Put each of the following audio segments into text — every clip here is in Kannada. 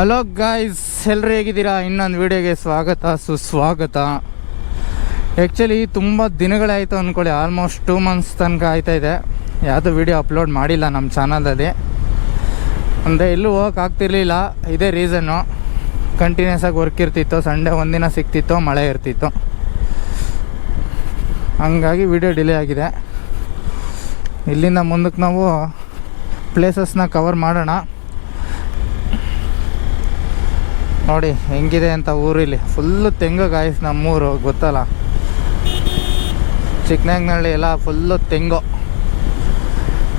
ಹಲೋ ಗಾಯ್ಸ್, ಎಲ್ಲರೂ ಹೇಗಿದ್ದೀರಾ? ಇನ್ನೊಂದು ವಿಡಿಯೋಗೆ ಸ್ವಾಗತ ಸುಸ್ವಾಗತ. ಆ್ಯಕ್ಚುಲಿ ತುಂಬ ದಿನಗಳಾಯಿತು ಅಂದ್ಕೊಳ್ಳಿ, ಆಲ್ಮೋಸ್ಟ್ 2 months ತನಕ ಆಯ್ತಾಯಿದೆ. ಯಾವುದೂ ವಿಡಿಯೋ ಅಪ್ಲೋಡ್ ಮಾಡಿಲ್ಲ ನಮ್ಮ ಚಾನಲಲ್ಲಿ. ಅಂದರೆ ಎಲ್ಲೂ ಹೋಗೋಕ್ಕಾಗ್ತಿರ್ಲಿಲ್ಲ. ಇದೇ ರೀಸನ್ನು. ಕಂಟಿನ್ಯೂಸ್ ಆಗಿ ವರ್ಕ್ ಇರ್ತಿತ್ತು, ಸಂಡೇ ಒಂದಿನ ಸಿಗ್ತಿತ್ತು, ಮಳೆ ಇರ್ತಿತ್ತು, ಹಂಗಾಗಿ ವಿಡಿಯೋ ಡಿಲೇ ಆಗಿದೆ. ಇಲ್ಲಿಂದ ಮುಂದಕ್ಕೆ ನಾವು ಪ್ಲೇಸಸ್ನ ಕವರ್ ಮಾಡೋಣ. ನೋಡಿ ಹೆಂಗಿದೆ ಅಂತ ಊರಿಲ್ಲಿ. ಫುಲ್ಲು ತೆಂಗು ಗಾಯ್ಸ್, ನಮ್ಮೂರು ಗೊತ್ತಲ್ಲ, ಚಿಕ್ಕನಾಯಕನಹಳ್ಳಿ ಎಲ್ಲ ಫುಲ್ಲು ತೆಂಗು.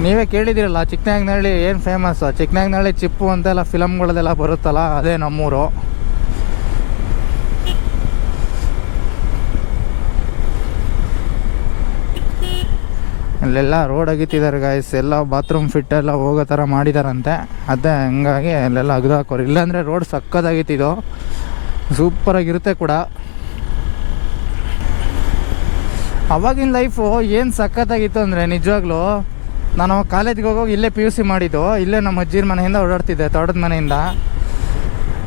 ನೀವೇ ಕೇಳಿದ್ದೀರಲ್ಲ ಚಿಕ್ಕನಾಯಕನಹಳ್ಳಿ ಏನು ಫೇಮಸ್ಸು? ಚಿಕ್ಕನಾಯಕನಹಳ್ಳಿ ಚಿಪ್ಪು ಅಂತೆಲ್ಲ ಫಿಲಮ್ಗಳದೆಲ್ಲ ಬರುತ್ತಲ್ಲ, ಅದೇ ನಮ್ಮೂರು. ಅಲ್ಲೆಲ್ಲ ರೋಡ್ ಅಗಿತಿದ್ದಾರೆ ಗಾಯ್ಸ್, ಎಲ್ಲ ಬಾತ್ರೂಮ್ ಫಿಟ್ ಎಲ್ಲ ಹೋಗೋ ಥರ ಮಾಡಿದಾರಂತೆ. ಅದೇ ಹಂಗಾಗಿ ಅಲ್ಲೆಲ್ಲ ಅಗ್ದು ಹಾಕೋರು. ಇಲ್ಲಾಂದರೆ ರೋಡ್ ಸಕ್ಕದಾಗಿತ್ತಿದ್ದು, ಸೂಪರಾಗಿರುತ್ತೆ ಕೂಡ. ಅವಾಗಿನ ಲೈಫು ಏನು ಸಖತ್ತಾಗಿತ್ತು ಅಂದರೆ, ನಿಜವಾಗ್ಲೂ ನಾನು ಕಾಲೇಜ್ಗೆ ಹೋಗೋಗಿ ಇಲ್ಲೇ PUC ಮಾಡಿದ್ದು. ಇಲ್ಲೇ ನಮ್ಮ ಅಜ್ಜಿರ ಮನೆಯಿಂದ ಓಡಾಡ್ತಿದ್ದೆ, ತೋಟದ ಮನೆಯಿಂದ.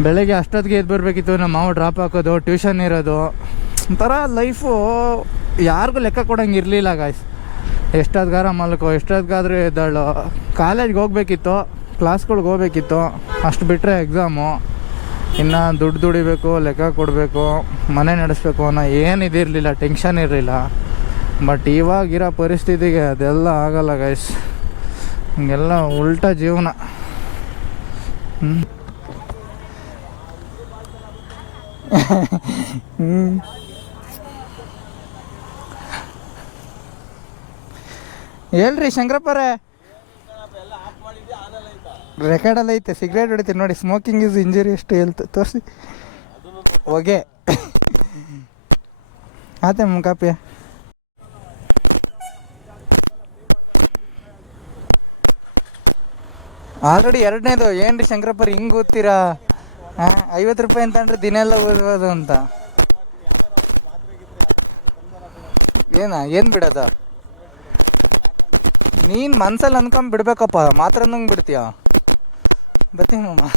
ಬೆಳಗ್ಗೆ ಅಷ್ಟೊತ್ತಿಗೆ ಎದ್ದು ಬರಬೇಕಿತ್ತು, ನಮ್ಮ ಮಾವು ಡ್ರಾಪ್ ಹಾಕೋದು, ಟ್ಯೂಷನ್ ಇರೋದು. ಒಂಥರ ಲೈಫು ಯಾರಿಗೂ ಲೆಕ್ಕ ಕೊಡೋಂಗೆ ಇರಲಿಲ್ಲ ಗಾಯ್ಸ್. ಎಷ್ಟೊತ್ತಿಗಾರ ಮಲ್ಕೋ, ಎಷ್ಟೊತ್ತಿಗಾದ್ರೂ ಎದ್ದಾಳು. ಕಾಲೇಜ್ಗೆ ಹೋಗ್ಬೇಕಿತ್ತು, ಕ್ಲಾಸ್ಗಳ್ಗೆ ಹೋಗ್ಬೇಕಿತ್ತು, ಅಷ್ಟು ಬಿಟ್ಟರೆ ಎಕ್ಸಾಮು. ಇನ್ನು ದುಡ್ಡು ದುಡಿಬೇಕು, ಲೆಕ್ಕ ಕೊಡಬೇಕು, ಮನೆ ನಡೆಸ್ಬೇಕು ಅನ್ನೋ ಏನಿದಿರಲಿಲ್ಲ, ಟೆನ್ಷನ್ ಇರಲಿಲ್ಲ. ಬಟ್ ಇವಾಗಿರೋ ಪರಿಸ್ಥಿತಿಗೆ ಅದೆಲ್ಲ ಆಗಲ್ಲ ಗೈಸ್. ಹಿಂಗೆಲ್ಲ ಉಲ್ಟಾ ಜೀವನ. ಹೇಳ್ರಿ ಶಂಕರಪ್ಪರೇ, ರೆಕಾರ್ಡಲ್ಲಿ ಐತೆ. ಸಿಗರೇಟ್ ಹೊಡಿತೀವಿ ನೋಡಿ. ಸ್ಮೋಕಿಂಗ್ ಇಸ್ ಇಂಜುರಿ ಎಷ್ಟು ಹೆಲ್ತ್ ತೋರಿಸಿ. ಹೊಗೆ ಆತೆ ಕಾಪಿ. ಆಲ್ರೆಡಿ 2ನೇದು. ಏನು ರೀ ಶಂಕರಪ್ಪರು ಹಿಂಗೆ ಓದ್ತೀರಾ? 50 ರೂಪಾಯಿ ಅಂತಂದ್ರೆ ದಿನ ಎಲ್ಲ ಓದ್ಬೋದು ಅಂತ. ಏನು ಬಿಡೋದ? ನೀನು ಮನ್ಸಲ್ಲಿ ಅನ್ಕೊಂಡ್ ಬಿಡ್ಬೇಕಪ್ಪ, ಮಾತ್ರ ನಂಗೆ ಬಿಡ್ತೀಯ. ಬರ್ತೀನಮ್ಮ,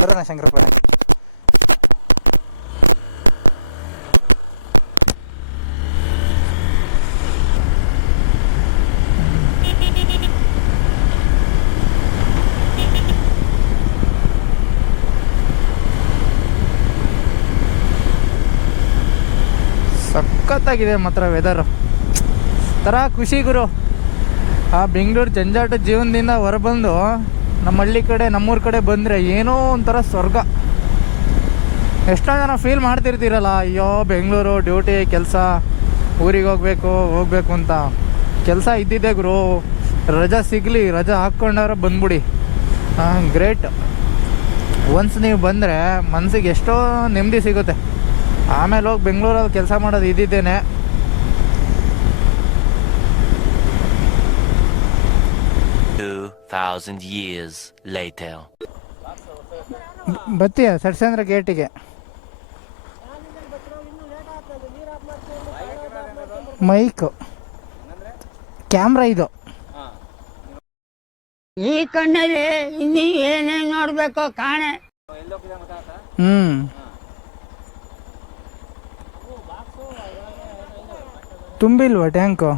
ಬರೋಣ ಶಂಕರಪ್ಪನೇ. ಸಖತ್ತಾಗಿದೆ ಮಾತ್ರ ವೆದರು. ಥರ ಖುಷಿ ಗುರು. ಆ ಬೆಂಗಳೂರು ಜಂಜಾಟ ಜೀವನದಿಂದ ಹೊರಬಂದು ನಮ್ಮ ಹಳ್ಳಿ ಕಡೆ, ನಮ್ಮೂರ ಕಡೆ ಬಂದರೆ ಏನೋ ಒಂಥರ ಸ್ವರ್ಗ. ಎಷ್ಟೋ ಜನ ಫೀಲ್ ಮಾಡ್ತಿರ್ತೀರಲ್ಲ, ಅಯ್ಯೋ ಬೆಂಗಳೂರು ಡ್ಯೂಟಿ ಕೆಲಸ, ಊರಿಗೆ ಹೋಗ್ಬೇಕು ಅಂತ. ಕೆಲಸ ಇದ್ದಿದ್ದೆ ಗುರು, ರಜಾ ಸಿಗಲಿ, ರಜಾ ಹಾಕ್ಕೊಂಡಾರ ಬಂದ್ಬಿಡಿ. ಗ್ರೇಟ್. ಒನ್ಸ್ ನೀವು ಬಂದರೆ ಮನಸ್ಸಿಗೆ ಎಷ್ಟೋ ನೆಮ್ಮದಿ ಸಿಗುತ್ತೆ. ಆಮೇಲೆ ಹೋಗಿ ಬೆಂಗಳೂರಲ್ಲಿ ಕೆಲಸ ಮಾಡೋದು ಇದ್ದಿದ್ದೇನೆ. years later. ಬತ್ತೀಯ ಸಡ್ಸಂದ್ರ ಗೇಟಿಗೆ? ಮೈಕು, ಕ್ಯಾಮ್ರಾ ಇದು. ಈ ಕಣ್ಣಲ್ಲಿ ಇನ್ನೀ ಏನೇನು ನೋಡ್ಬೇಕು ಕಾಣೆ. ತುಂಬಿಲ್ವಾ ಟ್ಯಾಂಕು?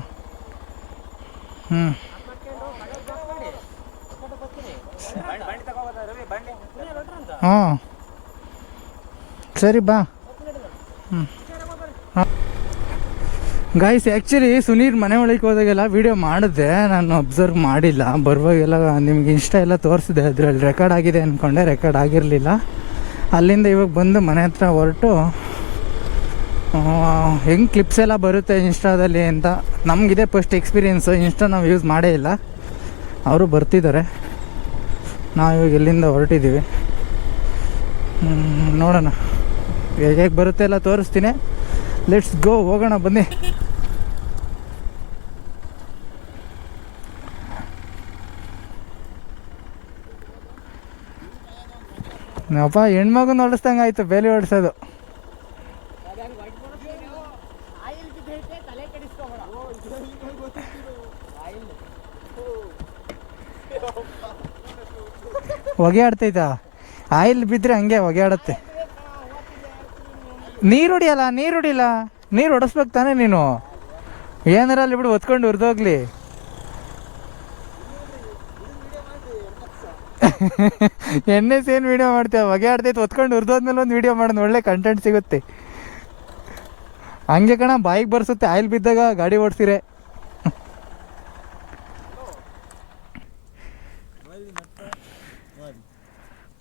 ಹಾಂ ಸರಿ ಬಾ. ಗಾಯ್ಸ್, ಆ್ಯಕ್ಚುಲಿ ಸುನೀರ್ ಮನೆ ಒಳಗೆ ಹೋದಾಗೆಲ್ಲ ವೀಡಿಯೋ ಮಾಡಿದೆ, ನಾನು ಅಬ್ಸರ್ವ್ ಮಾಡಿಲ್ಲ. ಬರುವಾಗೆಲ್ಲ ನಿಮ್ಗೆ ಇನ್ಸ್ಟಾ ಎಲ್ಲ ತೋರಿಸಿದೆ, ಅದರಲ್ಲಿ ರೆಕಾರ್ಡ್ ಆಗಿದೆ ಅಂದ್ಕೊಂಡೆ, ರೆಕಾರ್ಡ್ ಆಗಿರಲಿಲ್ಲ. ಅಲ್ಲಿಂದ ಇವಾಗ ಬಂದು ಮನೆ ಹತ್ರ ಹೊರಟು ಹೆಂಗೆ ಕ್ಲಿಪ್ಸ್ ಎಲ್ಲ ಬರುತ್ತೆ ಇನ್ಸ್ಟಾದಲ್ಲಿ ಅಂತ. ನಮಗಿದೆ ಫಸ್ಟ್ ಎಕ್ಸ್ಪೀರಿಯೆನ್ಸು. ಇನ್ಸ್ಟಾ ನಾವು ಯೂಸ್ ಮಾಡೇ ಇಲ್ಲ. ಅವರು ಬರ್ತಿದ್ದಾರೆ, ನಾವು ಇವಾಗ ಎಲ್ಲಿಂದ ಹೊರಟಿದ್ದೀವಿ ನೋಡೋಣ. ಹೇಗೆ ಬರುತ್ತೆ ಎಲ್ಲ ತೋರಿಸ್ತೀನಿ. ಲೆಟ್ಸ್ ಗೋ, ಹೋಗೋಣ ಬನ್ನಿ. ಅಪ್ಪ ಹೆಣ್ಮಗು ಹೊಡಿಸ್ದಂಗೆ ಆಯಿತು, ಬೇಲಿ ಹೊಡಿಸೋದು. ಹೊಗೆ ಆಡ್ತೈತಾ? ಆಯಿಲ್ ಬಿದ್ದರೆ ಹಂಗೆ ಹೊಗೆ ಆಡುತ್ತೆ. ನೀರು ಹೊಡಿಯಲ್ಲ, ನೀರು ಹೊಡಿಲ್ಲ, ನೀರು ಹೊಡಿಸ್ಬೇಕು ತಾನೇ ನೀನು. ಏನಾರ ಅಲ್ಲಿ ಬಿಡು, ಒತ್ಕೊಂಡು ಹುರಿದೋಗ್ಲಿ. ಎಣ್ಣೆ ಏನು ವೀಡಿಯೋ ಮಾಡ್ತೀಯ? ಹೊಗೆ ಆಡ್ತೈತೆ, ಒತ್ಕೊಂಡು ಹುರಿದೋದ್ಮೇಲೆ ಒಂದು ವೀಡಿಯೋ ಮಾಡೋದು, ಒಳ್ಳೆ ಕಂಟೆಂಟ್ ಸಿಗುತ್ತೆ. ಹಂಗೆ ಕಣ, ಬಾಯಿಗೆ ಬರ್ಸುತ್ತೆ ಆಯಿಲ್ ಬಿದ್ದಾಗ ಗಾಡಿ ಓಡಿಸಿರೆ.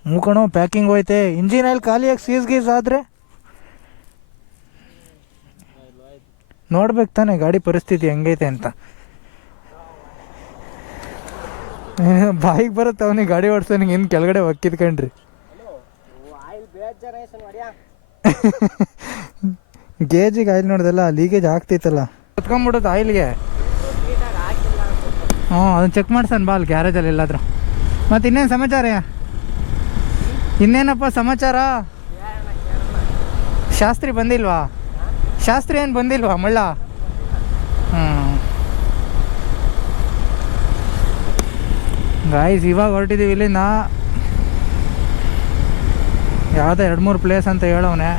ಮೂಕಣೋ ಪ್ಯಾಕಿಂಗ್ ಹೋಯ್ತೆ. ಇಂಜಿನ್ ಆಯಿಲ್ ಖಾಲಿಯಾಗಿ ಸೀಸ್ ಗೀಸ್ ಆದರೆ ನೋಡ್ಬೇಕು ತಾನೆ ಗಾಡಿ ಪರಿಸ್ಥಿತಿ ಹೆಂಗೈತೆ ಅಂತ. ಬಾಯಿಗೆ ಬರುತ್ತೆ ಅವನಿಗೆ ಗಾಡಿ ಓಡಿಸೋನಿಗೆ, ಇನ್ನು ಕೆಳಗಡೆ ಒಕ್ಕಿದ್ಕಂಡ್ರಿ. ಗೇಜಿಗೆ ಆಯಿಲ್ ನೋಡ್ದಲ್ಲ, ಲೀಕೇಜ್ ಆಗ್ತೈತಲ್ಲ, ಹೊತ್ಕೊಂಡ್ಬಿಡುತ್ತೆ ಆಯಿಲ್ಗೆ. ಹ್ಞೂ, ಅದನ್ನ ಚೆಕ್ ಮಾಡ್ಸನ್ ಬಾ ಅಲ್ಲಿ ಗ್ಯಾರೇಜಲ್ಲಿ ಎಲ್ಲಾದರೂ. ಮತ್ತು ಇನ್ನೇನು ಸಮಾಚಾರ? ಇನ್ನೇನಪ್ಪ ಸಮಾಚಾರ? ಶಾಸ್ತ್ರಿ ಬಂದಿಲ್ವಾ? ಶಾಸ್ತ್ರಿ ಏನು ಬಂದಿಲ್ವಾ ಮಳ್ಳ? ಗಾಯ್ಸ್ ಇವಾಗ ಹೊರಟಿದ್ದೀವಿ ಇಲ್ಲಿಂದ. ಯಾವುದೋ 2-3 ಪ್ಲೇಸ್ ಅಂತ ಹೇಳವನೆ,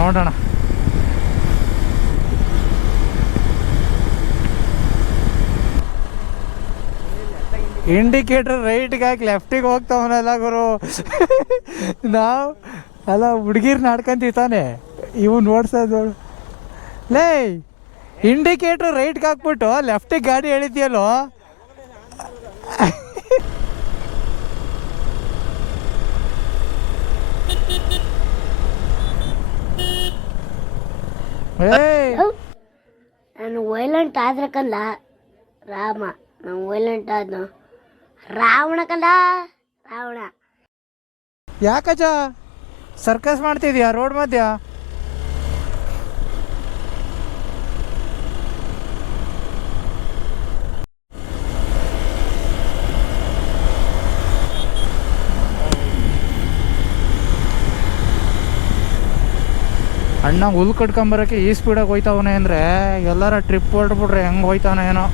ನೋಡೋಣ. ಇಂಡಿಕೇಟರ್ ರೈಟ್ಗೆ ಹಾಕಿ ಲೆಫ್ಟಿಗೆ ಹೋಗ್ತಾವನಲ್ಲ ಗುರು. ನಾವು ಅಲ್ಲ ಹುಡುಗಿರ್ ನಾಡ್ಕೊಂತೀವಿ ತಾನೆ, ಇವು ನೋಡ್ಸೋದು. ಲೇ, ಇಂಡಿಕೇಟರ್ ರೈಟ್ಗೆ ಹಾಕ್ಬಿಟ್ಟು ಲೆಫ್ಟಿಗೆ ಗಾಡಿ ಎಳಿತೀಯಲ್ಲೋ. ನಾನು ವೈಲೆಂಟ್ ಆದ್ರೆ ಕಂದ ರಾಮ, ನಾನು ವೈಲೆಂಟ್ ಆದ್ನು ರಾವಣ ಕಂದ, ರಾವಣ. ಯಾಕಜ್ಜ ಸರ್ಕಸ್ ಮಾಡ್ತಿದ್ಯಾ ರೋಡ್ ಮಧ್ಯ? ಅಣ್ಣ ಹುಲ್ ಕಟ್ಕೊಂಬರೋಕ್ಕೆ ಈ ಸ್ಪೀಡಾಗಿ ಹೋಯ್ತಾವನೆ ಅಂದರೆ ಎಲ್ಲಾರ ಟ್ರಿಪ್ ಹೊರಟ್ಬಿಟ್ರೆ ಹೆಂಗೆ ಹೋಯ್ತಾನೆ ಏನೋ.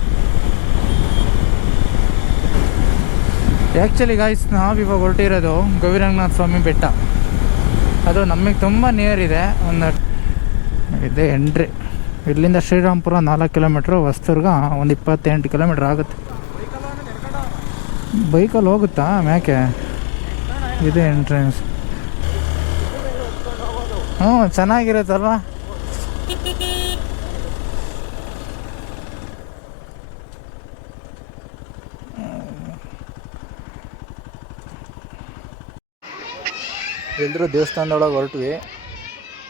ಆ್ಯಕ್ಚುಲಿ ಗಾಯ್ಸ್, ನಾವಿವಾಗ ಹೊರಟಿರೋದು ಗವಿರಂಗನಾಥ ಸ್ವಾಮಿ ಬೆಟ್ಟ. ಅದು ನಮಗೆ ತುಂಬ ನಿಯರ್ ಇದೆ. ಇದೆ ಎಂಟ್ರಿ. ಇಲ್ಲಿಂದ ಶ್ರೀರಾಮ್ಪುರ 4 ಕಿಲೋಮೀಟ್ರು, ಹೊಸದುರ್ಗ ಒಂದು 28 ಕಿಲೋಮೀಟ್ರ್ ಆಗುತ್ತೆ. ಬೈಕಲ್ಲಿ ಹೋಗುತ್ತಾ ಮ್ಯಾಕೆ? ಇದೆ ಎಂಟ್ರೆನ್ಸ್. ಹ್ಞೂ, ಚೆನ್ನಾಗಿರುತ್ತಲ್ವಾ? ಎಲ್ಲರೂ ದೇವಸ್ಥಾನದೊಳಗೆ ಹೊರಟ್ವಿ.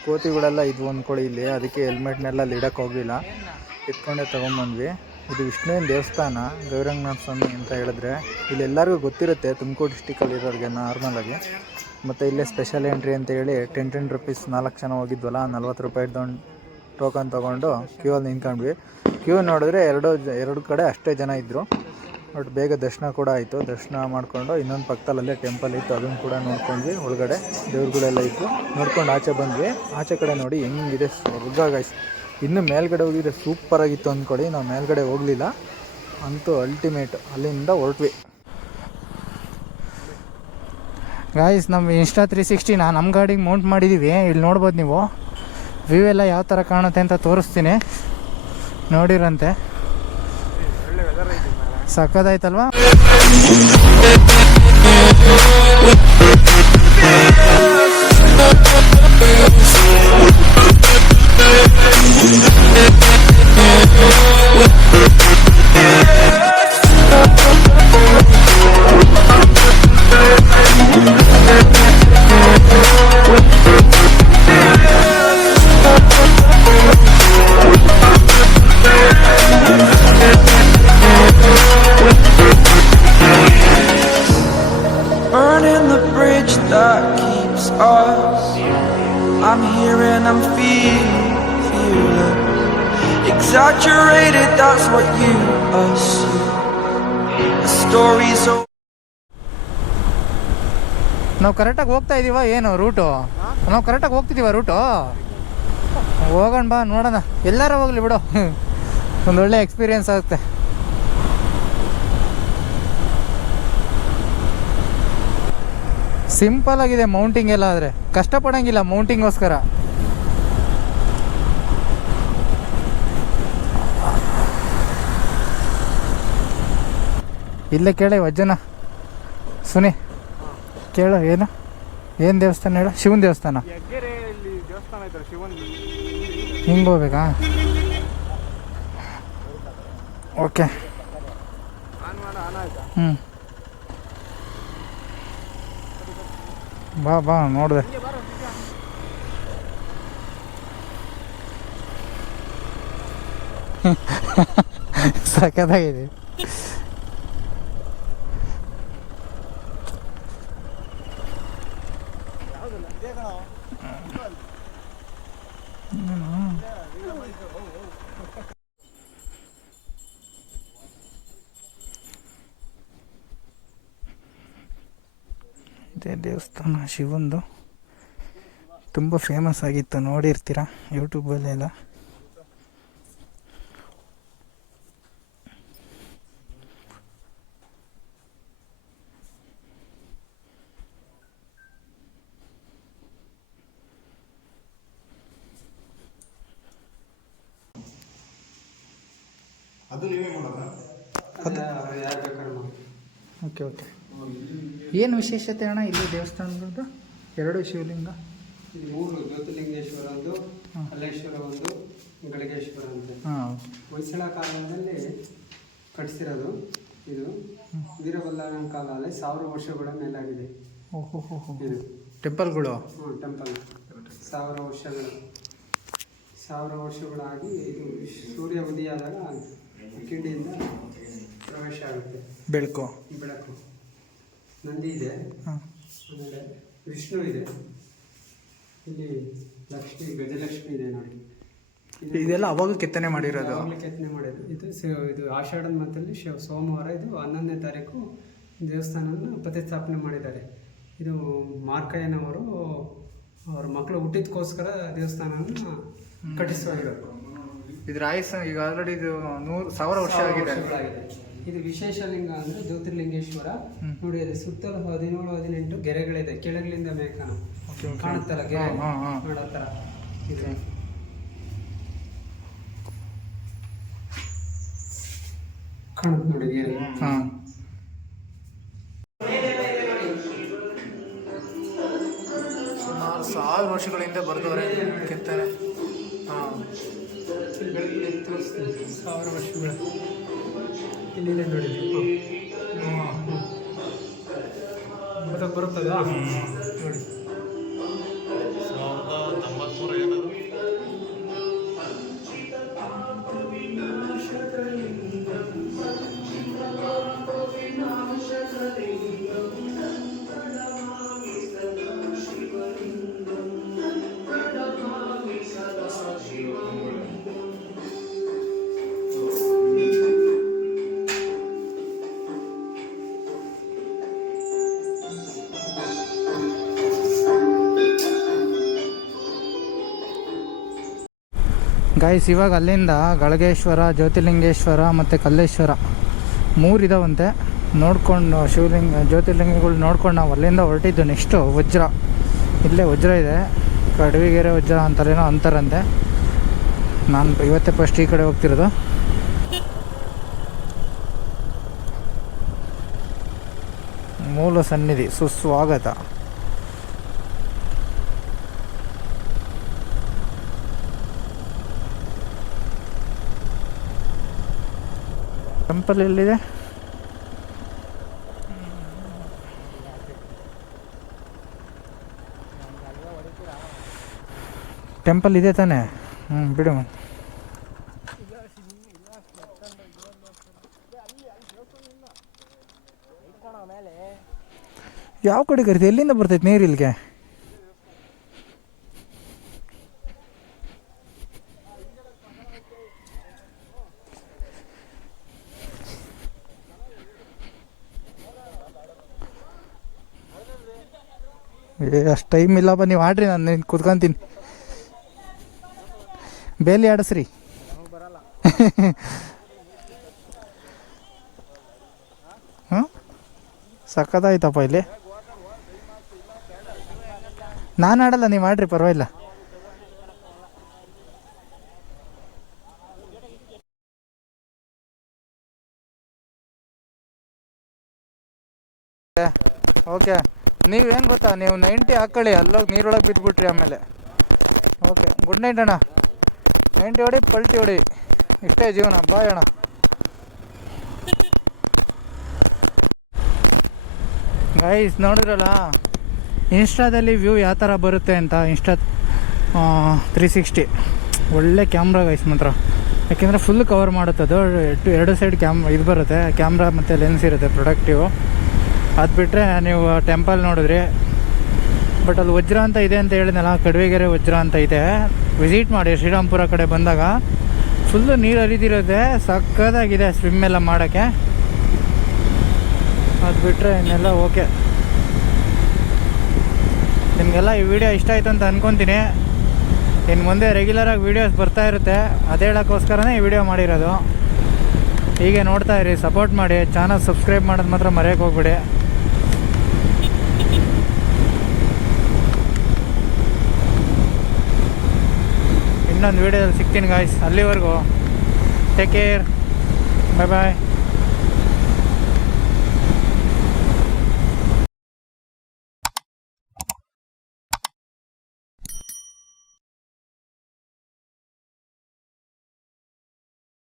ಕೋತಿಗಳೆಲ್ಲ ಇದ್ವು ಅಂದ್ಕೊಳ್ಳಿ ಇಲ್ಲಿ, ಅದಕ್ಕೆ ಹೆಲ್ಮೆಟ್ನೆಲ್ಲ ಅಲ್ಲಿ ಇಡಕ್ಕೆ ಹೋಗಲಿಲ್ಲ, ಎತ್ಕೊಂಡೇ ತೊಗೊಂಬಂದ್ವಿ. ಇದು ವಿಷ್ಣುವಿನ ದೇವಸ್ಥಾನ, ಗವಿರಂಗನಾಥ ಸ್ವಾಮಿ ಅಂತ ಹೇಳಿದ್ರೆ ಇಲ್ಲಿ ಎಲ್ಲರಿಗೂ ಗೊತ್ತಿರುತ್ತೆ, ತುಮಕೂರು ಡಿಸ್ಟಿಕಲ್ಲಿ ಇರೋರಿಗೆ ನಾರ್ಮಲಾಗಿ. ಮತ್ತು ಇಲ್ಲೇ ಸ್ಪೆಷಲ್ ಎಂಟ್ರಿ ಅಂತೇಳಿ 10 ರೂಪೀಸ್ 4 ಜನ ಹೋಗಿದ್ವಲ್ಲ, 40 ರೂಪಾಯಿ ಟೋಕನ್ ತೊಗೊಂಡು ಕ್ಯೂ ಅಲ್ಲಿ ನಿಂತ್ಕೊಂಡ್ವಿ. ಕ್ಯೂ ನೋಡಿದ್ರೆ ಎರಡು ಕಡೆ ಅಷ್ಟೇ ಜನ ಇದ್ದರು. ಬಟ್ ಬೇಗ ದರ್ಶನ ಕೂಡ ಆಯಿತು. ದರ್ಶನ ಮಾಡಿಕೊಂಡು ಇನ್ನೊಂದು ಪಕ್ಕದಲ್ಲೇ ಟೆಂಪಲ್ ಇತ್ತು, ಅದನ್ನು ಕೂಡ ನೋಡ್ಕೊಂಡ್ವಿ. ಒಳಗಡೆ ದೇವ್ರುಗಳೆಲ್ಲ ಇತ್ತು, ನೋಡ್ಕೊಂಡು ಆಚೆ ಬಂದ್ವಿ. ಆಚೆ ಕಡೆ ನೋಡಿ ಹೆಂಗಿದೆ ಸ್ವರ್ಗ ಗಾಯ್ಸ್. ಇನ್ನು ಮೇಲ್ಗಡೆ ಹೋಗಿದ್ರೆ ಸೂಪರಾಗಿತ್ತು ಅಂದ್ಕೊಳ್ಳಿ. ನಾವು ಮೇಲ್ಗಡೆ ಹೋಗಲಿಲ್ಲ, ಅಂತೂ ಅಲ್ಟಿಮೇಟ್. ಅಲ್ಲಿಂದ ಹೊರಟ್ವಿ ಗಾಯ್ಸ್. ನಮ್ಮ ಇನ್ಸ್ಟಾ 360 ನಮ್ಮ ಗಾಡಿಗೆ ಮೌಂಟ್ ಮಾಡಿದ್ದೀವಿ. ಇಲ್ಲಿ ನೋಡ್ಬೋದು ನೀವು, ವ್ಯೂ ಎಲ್ಲ ಯಾವ ಥರ ಕಾಣುತ್ತೆ ಅಂತ ತೋರಿಸ್ತೀನಿ, ನೋಡಿರಂತೆ. ಸಕ್ಕದಾಯ್ತಲ್ವಾ? Burning the bridge that keeps us. I'm here and I'm feeling exaggerated, that's what you assume. The story's over. ನಾವು ಕರೆಕ್ಟಾಗಿ ಹೋಗ್ತಾ ಇದ್ದೀವ ಏನು ರೂಟು? ನಾವು ಕರೆಕ್ಟಾಗಿ ಹೋಗ್ತಿದ್ದೀವ ರೂಟು? ಹೋಗೋಣ ಬಾ, ನೋಡೋಣ. ಎಲ್ಲಾರ ಹೋಗ್ಲಿ ಬಿಡು, ಒಂದೊಳ್ಳೆ ಎಕ್ಸ್ಪೀರಿಯೆನ್ಸ್ ಆಗುತ್ತೆ. ಸಿಂಪಲ್ ಆಗಿದೆ ಮೌಂಟಿಂಗ್ ಎಲ್ಲ, ಆದರೆ ಕಷ್ಟಪಡಂಗಿಲ್ಲ ಮೌಂಟಿಂಗೋಸ್ಕರ. ಇಲ್ಲೇ ಕೇಳಿ ವಜ್ಜನ ಸುನಿ ಕೇಳು, ಏನು ದೇವಸ್ಥಾನ ಹೇಳು? ಶಿವನ ದೇವಸ್ಥಾನ. ಹಿಂಗೆ ಹೋಗ್ಬೇಕಾ? ಓಕೆ. ಬಾ ನೋಡಿದೆ. ಸಖತ್ತಾಗಿದೆ. ಇದೇ ದೇವಸ್ಥಾನ ಶಿವಂದು, ತುಂಬ ಫೇಮಸ್ ಆಗಿತ್ತು, ನೋಡಿರ್ತೀರ ಯೂಟ್ಯೂಬಲ್ಲೆಲ್ಲ. Okay okay. ಏನು ವಿಶೇಷತೆ ಅಣ್ಣ ಇಲ್ಲಿ ದೇವಸ್ಥಾನದ್ದು? ಎರಡು ಶಿವಲಿಂಗ, ಇದು 3 ಜ್ಯೋತಿರ್ಲಿಂಗೇಶ್ವರ ಒಂದು, ಕಲ್ಲೇಶ್ವರ ಒಂದು, ಗಳಿಗೇಶ್ವರ ಅಂತ. ಹಾಂ. ಹೊಯ್ಸಳ ಕಾಲದಲ್ಲಿ ಕಟ್ಟಿಸಿರೋದು ಇದು. ವೀರಬಲ್ಲಾಳನ ಕಾಲದಲ್ಲಿ 1000 ವರ್ಷಗಳ ಮೇಲಾಗಿದೆ. ಓಹೋ ಇದು ಟೆಂಪಲ್ಗಳು. ಟೆಂಪಲ್ 1000 ವರ್ಷಗಳಾಗಿ ಇದು ಸೂರ್ಯ ಉದಯಾದಾಗ ಕಿಂಡಿಯಿಂದ ಪ್ರವೇಶ ಆಗುತ್ತೆ. ಬೆಳಕು. ನಂದಿ ಇದೆ, ಆಮೇಲೆ ವಿಷ್ಣು ಇದೆ, ಇಲ್ಲಿ ಲಕ್ಷ್ಮಿ, ಗಜಲಕ್ಷ್ಮಿ ಇದೆ ನೋಡಿ. ಇದೆಲ್ಲ ಅವಾಗ ಕೆತ್ತನೆ ಮಾಡಿರೋದು. ಕೆತ್ತನೆ ಮಾಡಿರೋದು ಇದು ಆಷಾಢದ ಮಾಸದಲ್ಲಿ ಸೋಮವಾರ, ಇದು 11ನೇ ತಾರೀಕು ದೇವಸ್ಥಾನನ ಪ್ರತಿಷ್ಠಾಪನೆ ಮಾಡಿದ್ದಾರೆ. ಇದು ಮಾರ್ಕಯ್ಯನವರು ಅವ್ರ ಮಕ್ಕಳು ಹುಟ್ಟಿದಕ್ಕೋಸ್ಕರ ದೇವಸ್ಥಾನನ ಕಟ್ಟಿಸಿರೋದು. ಇದ್ರ ಆಯುಸ್ ಈಗ ಆಲ್ರೆಡಿ ಇದು 1000 ವರ್ಷ ಆಗಿದೆ. ಇದು ವಿಶೇಷ ಲಿಂಗ ಅಂದ್ರೆ ಜ್ಯೋತಿರ್ಲಿಂಗೇಶ್ವರ ನೋಡಿ. ಅದು ಸುತ್ತಲೂ 17-18 ಗೆರೆಗಳಿದೆ, ಕೆಳಗಿನಿಂದ ಮೇಕನ ಕಾಣುತ್ತಲ್ಲ ಗೆರೆ ಮಾಡೋ ಥರ ಇದೆ. ಕಾಣುತ್ತೆ ನೋಡಿ ಗೆರೆ. ಸುಮಾರು 1000 ವರ್ಷಗಳಿಂದ ಬರೆದವ್ರೆ ಕೆತ್ತನೆ. ತೋರಿಸ್ತೀನಿ 1000 ವರ್ಷಗಳ ಇಲ್ಲಿದೆ ನೋಡಿ. ಬರುತ್ತದ ನೋಡಿ. 1990 ಏನಾದ್ರು ಗೈಸ್, ಇವಾಗ ಅಲ್ಲಿಂದ ಗಳಿಗೇಶ್ವರ, ಜ್ಯೋತಿರ್ಲಿಂಗೇಶ್ವರ ಮತ್ತು ಕಲ್ಲೇಶ್ವರ 3 ಇದಾವಂತೆ. ನೋಡ್ಕೊಂಡು ಜ್ಯೋತಿರ್ಲಿಂಗಗಳು ನೋಡ್ಕೊಂಡು ನಾವು ಅಲ್ಲಿಂದ ಹೊರಟಿದ್ದು. ನೆಕ್ಸ್ಟು ವಜ್ರ, ಇಲ್ಲೇ ವಜ್ರ ಇದೆ, ಕಡವಿಗೆರೆ ವಜ್ರ ಅಂತಾರೇನೋ ಅಂತಾರಂತೆ. ನಾನು ಇವತ್ತೇ ಫಸ್ಟ್ ಈ ಕಡೆ ಹೋಗ್ತಿರೋದು. ಮೂಲ ಸನ್ನಿಧಿ ಸುಸ್ವಾಗತ. ಟೆಂಪಲ್ ಎಲ್ಲಿದೆ? ಟೆಂಪಲ್ ಇದೆ ತಾನೇ? ಬಿಡು. ಯಾವ ಕಡೆ ಕರಿತೀವಿ? ಎಲ್ಲಿಂದ ಬರ್ತೈತೆ ನೀರು ಇಲ್ಲಿಗೆ? ಅಷ್ಟು ಟೈಮ್ ಇಲ್ಲಪ್ಪ, ನೀವು ಆಡ್ರಿ, ನಾನು ಕುತ್ಕೊಂತೀನಿ. ಬೇಲಿ ಆಡಿಸ್ರಿ. ಹಾಂ, ಸಕ್ಕತ್ತಾಯ್ತಪ್ಪ ಇಲ್ಲಿ. ನಾನು ಆಡಲ್ಲ, ನೀವು ಆಡ್ರಿ ಪರವಾಗಿಲ್ಲ. ಓಕೆ, ನೀವೇನು ಗೊತ್ತಾ, ನೀವು 90 ಹಾಕ್ಕೊಳ್ಳಿ, ಅಲ್ಲೋಗಿ ನೀರೊಳಗೆ ಬಿದ್ದುಬಿಟ್ರಿ ಆಮೇಲೆ. ಓಕೆ, ಗುಡ್ ನೈಟ್ ಅಣ್ಣ. 90 ಹೊಡಿ, ಪಲ್ಟಿ ಹೊಡಿ, ಇಷ್ಟೇ ಜೀವನ. ಬಾಯ್ ಅಣ್ಣ. ಗೈಸ್ ನೋಡಿದ್ರಲ್ಲ ಇನ್ಸ್ಟಾದಲ್ಲಿ ವ್ಯೂ ಯಾವ ಥರ ಬರುತ್ತೆ ಅಂತ. ಇನ್ಸ್ಟಾ 360 ಒಳ್ಳೆ ಕ್ಯಾಮ್ರಾ ಗೈಸ್ ಮಾತ್ರ. ಯಾಕೆಂದರೆ ಫುಲ್ ಕವರ್ ಮಾಡುತ್ತೆ ಅದು. 2 ಸೈಡ್ ಇದು ಬರುತ್ತೆ, ಕ್ಯಾಮ್ರಾ ಮತ್ತು ಲೆನ್ಸ್ ಇರುತ್ತೆ ಪ್ರೊಡಕ್ಟಿವ್. ಅದು ಬಿಟ್ಟರೆ ನೀವು ಟೆಂಪಲ್ ನೋಡಿದ್ರಿ, ಬಟ್ ಅಲ್ಲಿ ವಜ್ರ ಅಂತ ಇದೆ ಅಂತ ಹೇಳಿದ್ನಲ್ಲ, ಕಡವೆಗೆರೆ ವಜ್ರ ಅಂತ ಇದೆ. ವಿಸಿಟ್ ಮಾಡಿ ಶ್ರೀರಾಮ್ಪುರ ಕಡೆ ಬಂದಾಗ. ಫುಲ್ಲು ನೀರು ಹರಿದಿರುತ್ತೆ, ಸಕ್ಕತ್ತಾಗಿದೆ ಸ್ವಿಮ್ ಎಲ್ಲ ಮಾಡೋಕ್ಕೆ. ಅದು ಬಿಟ್ಟರೆ ಇನ್ನೆಲ್ಲ ಓಕೆ. ನಿಮಗೆಲ್ಲ ಈ ವಿಡಿಯೋ ಇಷ್ಟ ಆಯಿತು ಅಂತ ಅಂದ್ಕೊತೀನಿ. ಇನ್ನು ಮುಂದೆ ರೆಗ್ಯುಲರಾಗಿ ವೀಡಿಯೋಸ್ ಬರ್ತಾ ಇರುತ್ತೆ, ಅದೇ ಹೇಳೋಕ್ಕೋಸ್ಕರನೇ ಈ ವಿಡಿಯೋ ಮಾಡಿರೋದು. ಹೀಗೆ ನೋಡ್ತಾ ಇರಿ, ಸಪೋರ್ಟ್ ಮಾಡಿ. ಚಾನಲ್ ಸಬ್ಸ್ಕ್ರೈಬ್ ಮಾಡೋದು ಮಾತ್ರ ಮರೆಯೋಕ್ಕೆ ಹೋಗ್ಬಿಡಿ. ಇನ್ನೊಂದು ವೀಡಿಯೋದಲ್ಲಿ ಸಿಗ್ತೀನಿ ಗಾಯ್ಸ್. ಅಲ್ಲಿವರೆಗೂ ಟೇಕ್ ಕೇರ್, ಬಾಯ್ ಬಾಯ್.